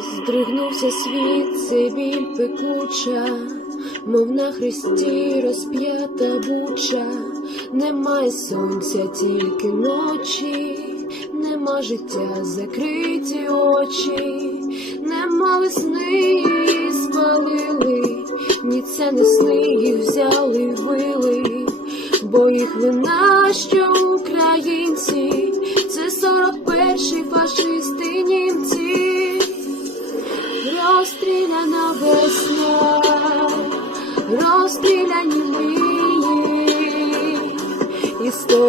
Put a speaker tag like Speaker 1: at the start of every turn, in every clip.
Speaker 1: Здригнувся світ, цей біль пекуча, мов на хресті розп'ята буча, немає сонця, тільки ночі, нема життя, закриті очі, нема весни, спалили, ні це не сни, їх взяли вили, бо їх вина, що українці,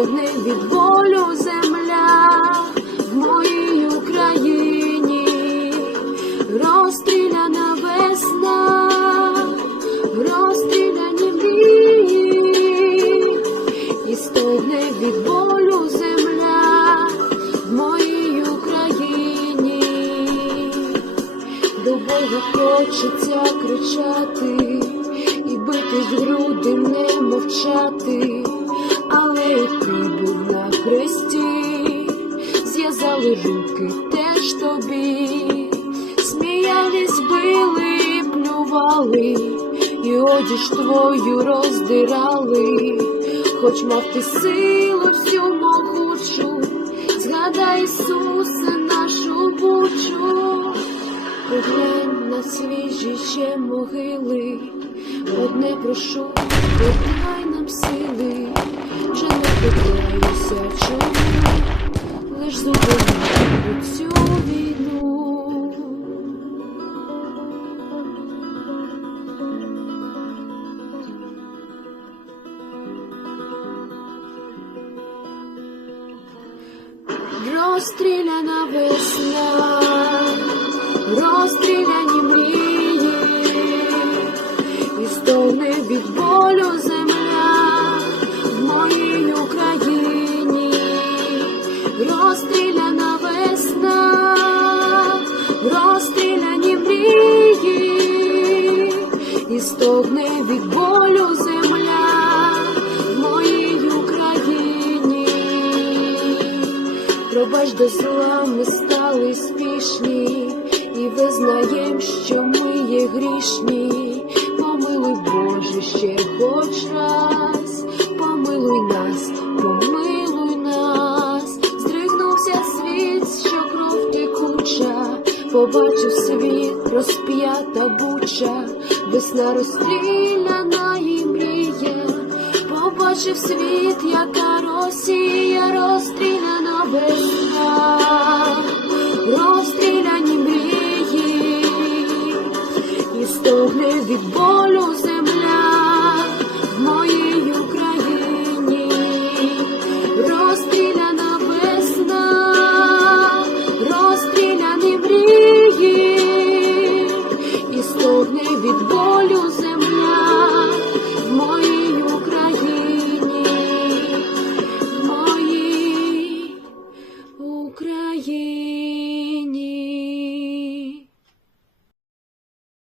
Speaker 1: і від болю земля. В моїй Україні, розстріляна весна, розстріляні мрії, і стогне від болю земля в моїй Україні. До Бога хочеться кричати і бити груди, не мовчати, зв'язали руки теж тобі, сміялись, били, плювали, і одіж твою роздирали, хоч мав ти силу всю могучу, згадай Ісуса нашу бучу. Поглянь на свіжі ще могили, одне прошу, подай нам сили, вже не питаюся, чому, лиш зупинити цю війну. Розстріляна весна, розстріляні мрії, і стогне від болю земля стогне від болю земля в моїй Україні. Пробач до зла ми стали спішні і визнаєм, що ми є грішні. Помилуй, Боже, ще хоч раз, побачив світ, розп'ята буча, весна розстріляна і мріє, Побачив світ, яка Росія розстріляна весна, розстріляні мрії, і стогне від болю